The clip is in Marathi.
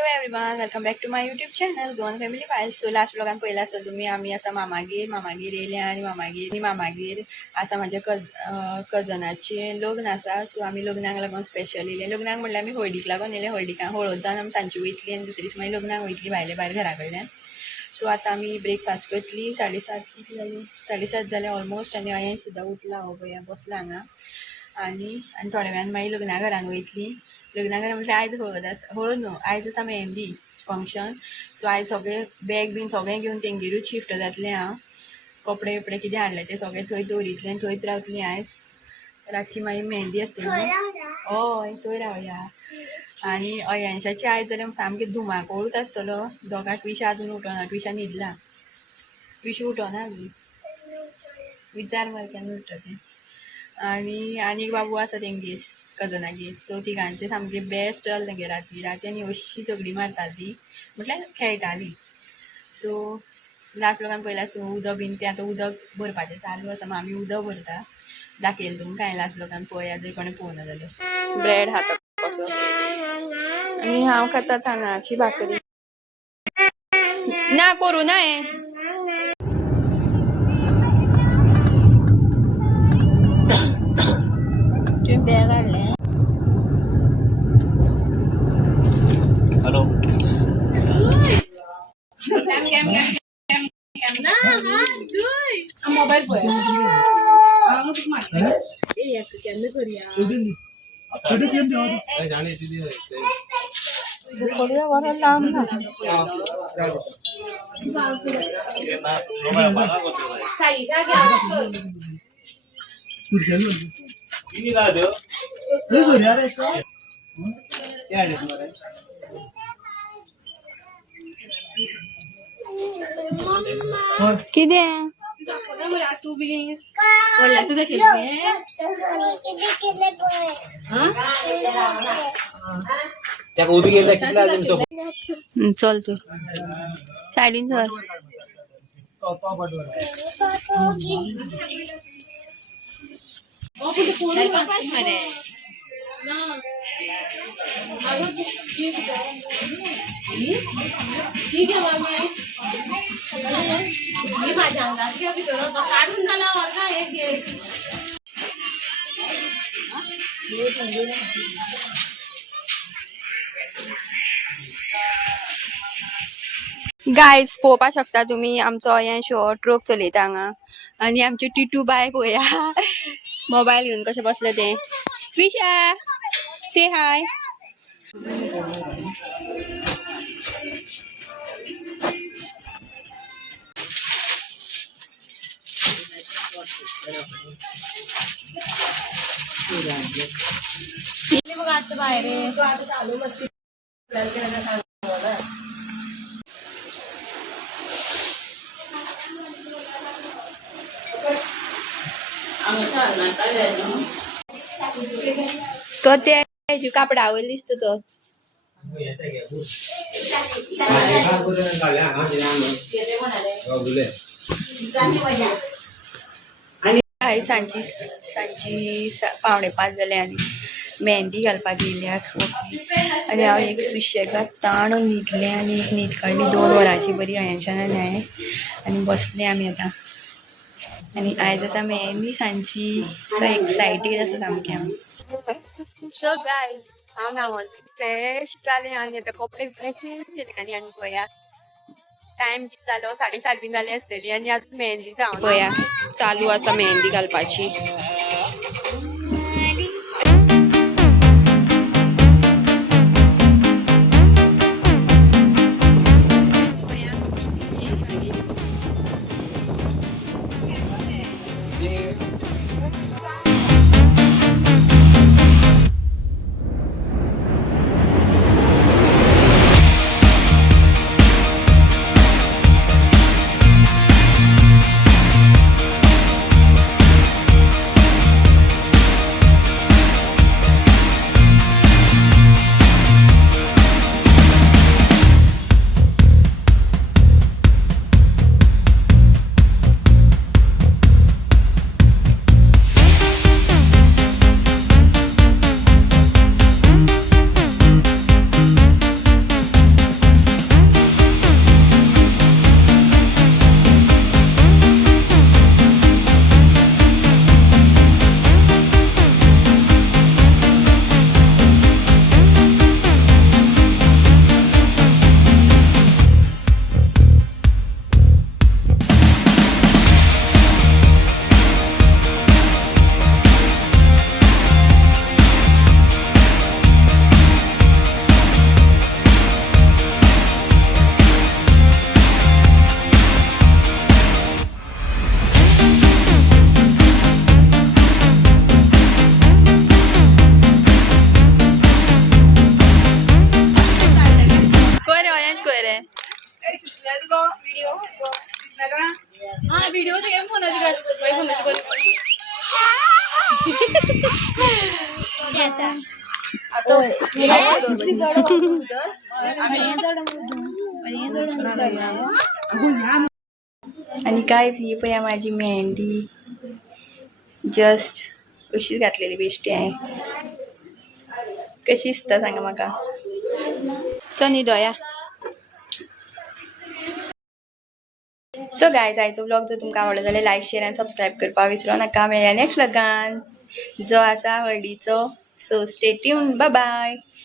Hello everyone, welcome back to my YouTube channel Goan family files. So last व्लॉगान पळयला आसतलो तुम्ही. आमी आसा मामागेर येयले आनी मामागेर आसा म्हाज्या कजनाचे लग्न आसा. सो आमी लग्नाक लागून स्पेशल येयले. लग्नाक म्हणल्यार आमी हळदीक लागून येयले. हळद जावन आमी सांजची वयतली आनी दुसरे दीस मागीर लग्नाक वयतली भायर घरा कडल्यान. सो आतां आमी ब्रेकफास्ट करतली. 7:30 जाले ऑलमोस्ट. आनी अयन सुद्दां उठला, हो पळया बसला हांगा. आनी थोड्या वेळान मागीर लग्ना घरान वयतली. लग्ना घरा म्हटल्यार हळद न्हू, आयज आसा मेहंदी फंक्शन. सो आयज सगळे बॅग बीन सगळें घेवन तेंगेरूच शिफ्ट जातलें हांव. कपडे बिपडे कितें हाडले ते सगळे थंय दवरितलें आनी थंयच रावतलीं आयज. रातची मागीर मेहंदी आसतली न्हू. हय, थंय रावया. आनी अयांशाची आयज जाल्यार सामकें धुमाकूळूच आसतलो. दोगां ट्विशा आजून उठोना, ट्विशा न्हिदला. ट्विशू उठोना आजून, विचार मार केन्ना उठता तें. आनी एक बाबू आसा तेंगेर कजनागेर. सो तिगांचे सामके बेस्ट जालें तेंगे राती आनी अशी झगडी मारताली, म्हटल्यार खेळटाली. सो लास्ट लोकांक पयला उदक बीन तें आतां उदक भरपाचें चालू आसा. आमी उदक भरता. दाखयलें तुमकां हांवें लास्ट लोकांक. पळया जर कोणें पळोवना जाल्यार. ब्रेड खाता कसो आनी हांव खाता तांदळाची भाकरी. ना करूं ना हें. तुवें बॅग हाडलें? हेलो मोबाईल कितें चल तू सायडीन सर. गायज पळोवपाक शकता तुम्ही, आमचो अयांशो ट्रक चलयता हांगा. आनी आमचे टिटू बाय पळया मोबायल घेवन कशें बसले ते. विशा से हाय. तो ते कापडा वयर दिसता तो. आणि सांजी 4:45 जाले आनी मेहंदी घालपाक येयल्यात. आनी हांव एक सुशेगाद ताण न्हिदलें आनी एक न्हीद काडली 2 वरांची बरी अयांशान आनी हांवें. आनी बसलें आमी आतां. आनी आयज आसा मेहंदी सांजची. सो एक्सायटेड आसा सामकें हांव. सो गायज हांव न्हांवून फ्रेश जालें आनी आतां कपडे चेंज केले. आनी पळया टायम किती जालो, 7:30 बीन जाली आसतली. आनी आतां मेहंदी जावन पळया चालू आसा मेहंदी घालपाची. हा व्हिडिओ ते फोनाची आणि काय ही पण माझी मेहंदी जस्ट अशीच घातलेली बेश्टी आहे. कशी दिसता सांगा म्हाका. चनी दोया. सो गाय जायचो ब्लॉग जर तुमकां आवडलो जाल्यार लायक शेअर आनी सबस्क्राईब करपाक विसरू नाका. मेळया नेक्स्ट व्लॉगान जो आसा हळदीचो. So stay tuned. Bye bye.